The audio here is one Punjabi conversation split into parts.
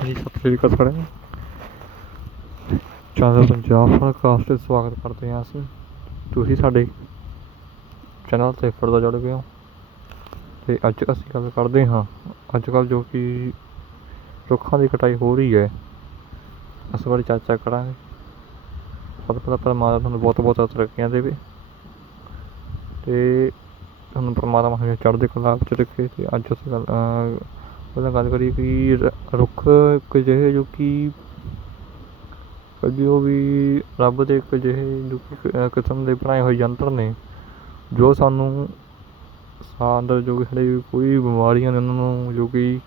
ਜੀ ਸਤਿ ਸ੍ਰੀ ਅਕਾਲ ਸਾਰਿਆਂ ਨੂੰ। ਚੈਨਲ ਪੰਜਾਬ ਫਨਕਾਸਟ ਤੇ ਸਵਾਗਤ ਕਰਦੇ ਹਾਂ ਅਸੀਂ। ਤੁਸੀਂ ਸਾਡੇ ਚੈਨਲ ਤੇ ਫਿਰ ਤੋਂ ਜੁੜ ਗਏ ਹੋ। ਤੇ ਅੱਜ ਅਸੀਂ ਗੱਲ ਕਰਦੇ ਹਾਂ ਅੱਜ ਕੱਲ੍ਹ ਜੋ ਕਿ ਰੁੱਖਾਂ ਦੀ ਕਟਾਈ ਹੋ ਰਹੀ ਹੈ, ਇਸ ਬਾਰੇ ਚਰਚਾ ਕਰਾਂਗੇ। ਸਭ ਤੋਂ ਪਹਿਲਾਂ ਪਰਮਾਤਮਾ ਤੁਹਾਨੂੰ ਬਹੁਤ ਬਹੁਤ ਤਰੱਕੀਆਂ ਦੇਵੇ। ਤੇ ਤੁਹਾਨੂੰ ਪਰਮਾਤਮਾ ਹਮੇਸ਼ਾ ਚੜ੍ਹਦੇ ਕਲਾ ਵਿੱਚ ਰੱਖੇ ਤੇ ਅੱਜ ਅਸੀਂ ਗੱਲ ਪਹਿਲਾਂ ਗੱਲ ਕਰੀਏ ਕਿ ਰੁੱਖ ਇੱਕ ਅਜਿਹੇ ਜੋ ਕਿ ਜੋ ਵੀ ਰੱਬ ਦੇ ਇੱਕ ਅਜਿਹੇ ਜੋ ਕਿ ਕਿਸਮ ਦੇ ਬਣਾਏ ਹੋਏ ਯੰਤਰ ਨੇ, ਜੋ ਸਾਨੂੰ ਸਾਹ ਅੰਦਰ ਜੋ ਕਿ ਸਾਡੇ ਕੋਈ ਵੀ ਬਿਮਾਰੀਆਂ ਨੇ ਉਹਨਾਂ ਨੂੰ ਜੋ ਕਿ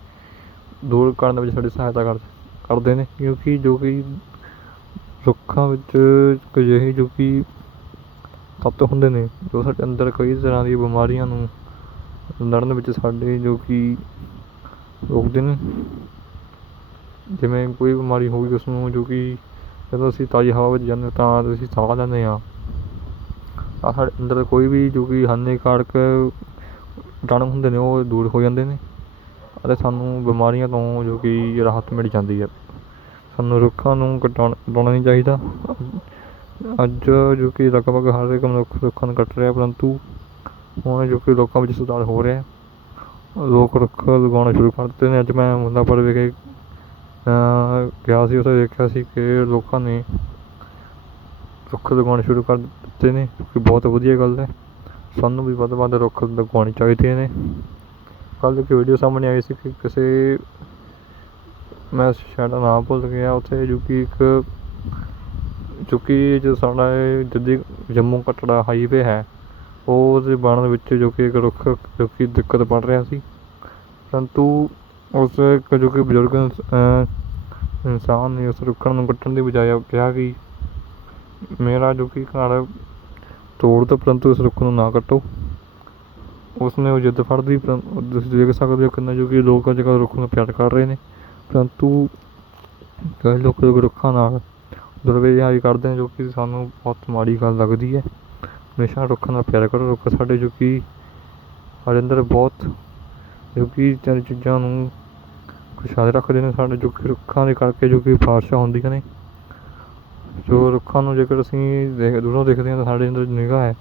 ਦੂਰ ਕਰਨ ਵਿੱਚ ਸਾਡੀ ਸਹਾਇਤਾ ਕਰ, ਕਰਦੇ ਨੇ, ਕਿਉਂਕਿ ਜੋ ਕਿ ਰੁੱਖਾਂ ਵਿੱਚ ਇੱਕ ਅਜਿਹੇ ਜੋ ਕਿ ਤੱਤ ਹੁੰਦੇ ਨੇ, ਜੋ ਸਾਡੇ ਅੰਦਰ ਕਈ ਤਰ੍ਹਾਂ ਦੀਆਂ ਬਿਮਾਰੀਆਂ ਨੂੰ ਲੜਨ ਵਿੱਚ ਸਾਡੇ ਜੋ ਕਿ ਰੋਕਦੇ ਨੇ। ਜਿਵੇਂ ਕੋਈ ਬਿਮਾਰੀ ਹੋ ਗਈ ਉਸ ਨੂੰ ਜੋ ਕਿ ਜਦੋਂ ਅਸੀਂ ਤਾਜ਼ੀ ਹਵਾ ਵਿੱਚ ਜਾਂਦੇ ਤਾਂ ਅਸੀਂ ਸਾਹ ਲੈਂਦੇ ਹਾਂ। ਤਾਂ ਸਾਡੇ ਅੰਦਰ ਕੋਈ ਵੀ ਜੋ ਕਿ ਹਾਨੀਕਾਰਕ ਕੀਟਾਣੂ ਹੁੰਦੇ ਨੇ, ਉਹ ਦੂਰ ਹੋ ਜਾਂਦੇ ਨੇ ਅਤੇ ਸਾਨੂੰ ਬਿਮਾਰੀਆਂ ਤੋਂ ਜੋ ਕਿ ਰਾਹਤ ਮਿਲ ਜਾਂਦੀ ਹੈ। ਸਾਨੂੰ ਰੁੱਖਾਂ ਨੂੰ ਕਟਾਉਣ ਕਟਾਉਣਾ ਨਹੀਂ ਚਾਹੀਦਾ। ਅੱਜ ਜੋ ਕਿ ਲਗਭਗ ਹਰ ਇੱਕ ਮਨੁੱਖ ਰੁੱਖਾਂ ਨੂੰ ਕੱਟ ਰਿਹਾ, ਪਰੰਤੂ ਹੁਣ ਜੋ ਕਿ ਲੋਕਾਂ ਵਿੱਚ ਸੁਧਾਰ ਹੋ ਰਿਹਾ ਰੋਕ ਲੋਕ ਰੁੱਖ ਲਗਾਉਣਾ ਸ਼ੁਰੂ ਕਰ ਦਿੱਤੇ ਨੇ। ਅੱਜ ਮੈਂ ਮੁੱਲਾਂਪੁਰ ਵਿਖੇ ਗਿਆ ਸੀ, ਉੱਥੇ ਦੇਖਿਆ ਸੀ ਕਿ ਲੋਕਾਂ ਨੇ ਰੁੱਖ ਲਗਾਉਣੇ ਸ਼ੁਰੂ ਕਰ ਦਿੱਤੇ ਨੇ ਕਿ ਬਹੁਤ ਵਧੀਆ ਗੱਲ ਹੈ। ਸਾਨੂੰ ਵੀ ਵੱਧ ਤੋਂ ਵੱਧ ਰੁੱਖ ਲਗਾਉਣੇ ਚਾਹੀਦੇ ਨੇ। ਕੱਲ੍ਹ ਇੱਕ ਵੀਡੀਓ ਸਾਹਮਣੇ ਆਈ ਸੀ ਕਿ ਕਿਸੇ, ਮੈਂ ਸ਼ਾਇਦ ਦਾ ਨਾਮ ਭੁੱਲ ਗਿਆ, ਉੱਥੇ ਜੋ ਕਿ ਇੱਕ, ਜੋ ਕਿ ਜੋ ਸਾਡਾ ਇਹ ਜੱਦੀ ਜੰਮੂ ਕਟੜਾ ਹਾਈਵੇ ਹੈ ਉਹ ਦੇ ਬਣਨ ਵਿੱਚ ਜੋ ਕਿ ਇੱਕ ਰੁੱਖ, ਜੋ ਕਿ ਦਿੱਕਤ ਬਣ ਰਿਹਾ ਸੀ। ਪਰੰਤੂ ਉਸ ਇੱਕ ਜੋ ਕਿ ਬਜ਼ੁਰਗ ਇਨਸ- ਇਨਸਾਨ ਨੇ ਉਸ ਰੁੱਖਾਂ ਨੂੰ ਕੱਟਣ ਦੀ ਬਜਾਏ ਕਿਹਾ ਕਿ ਮੇਰਾ ਜੋ ਕਿ ਘਰ ਤੋੜ ਦੋ ਪਰੰਤੂ ਇਸ ਰੁੱਖ ਨੂੰ ਨਾ ਕੱਟੋ। ਉਸਨੇ ਉਹ ਜਿੱਦ ਫੜਦੀ, ਪਰੰ- ਤੁਸੀਂ ਦੇਖ ਸਕਦੇ ਹੋ ਕਿੰਨਾ ਜੋ ਕਿ ਲੋਕ ਅੱਜ ਕੱਲ੍ਹ ਰੁੱਖ ਨੂੰ ਪਿਆਰ ਕਰ ਰਹੇ ਨੇ। ਪਰੰਤੂ ਕਈ ਲੋਕ ਰੁੱਖਾਂ ਨਾਲ ਦੁਰਵਿਵਹਾਰ ਕਰਦੇ ਨੇ, ਜੋ ਕਿ ਸਾਨੂੰ ਬਹੁਤ ਮਾੜੀ ਗੱਲ ਲੱਗਦੀ ਹੈ। ਹਮੇਸ਼ਾ ਰੁੱਖਾਂ ਨਾਲ ਪਿਆਰ ਕਰੋ। ਰੁੱਖ ਸਾਡੇ ਜੋ ਕਿ ਸਾਡੇ ਅੰਦਰ ਬਹੁਤ ਜੋ ਕਿ ਚਾਰ ਚੀਜ਼ਾਂ ਨੂੰ ਖੁਸ਼ਹਾਲ ਰੱਖਦੇ ਨੇ। ਸਾਡੇ ਜੋ ਕਿ ਰੁੱਖਾਂ ਦੇ ਕਰਕੇ ਜੋ ਕਿ ਬਾਰਿਸ਼ਾਂ ਹੁੰਦੀਆਂ ਨੇ। ਜੋ ਰੁੱਖਾਂ ਨੂੰ ਜੇਕਰ ਅਸੀਂ ਦੇਖ, ਦੂਰੋਂ ਦੇਖਦੇ ਹਾਂ ਤਾਂ ਸਾਡੇ ਅੰਦਰ ਨਿਗਾਹ ਹੈ,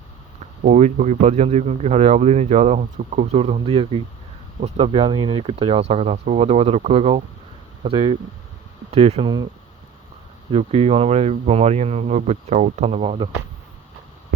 ਉਹ ਵੀ ਜੋ ਕਿ ਵੱਧ ਜਾਂਦੀ ਹੈ ਕਿਉਂਕਿ ਹਰਿਆਵਲੀ ਨੇ ਜ਼ਿਆਦਾ ਖੂਬਸੂਰਤ ਹੁੰਦੀ ਹੈ ਕਿ ਉਸ ਦਾ ਬਿਆਨ ਹੀ ਨਹੀਂ ਕੀਤਾ ਜਾ ਸਕਦਾ। ਸੋ ਵੱਧ ਤੋਂ ਵੱਧ ਰੁੱਖ ਲਗਾਓ ਅਤੇ ਦੇਸ਼ ਨੂੰ ਜੋ ਕਿ ਆਉਣ ਵਾਲੇ ਬਿਮਾਰੀਆਂ ਨੂੰ ਬਚਾਓ। ਧੰਨਵਾਦ।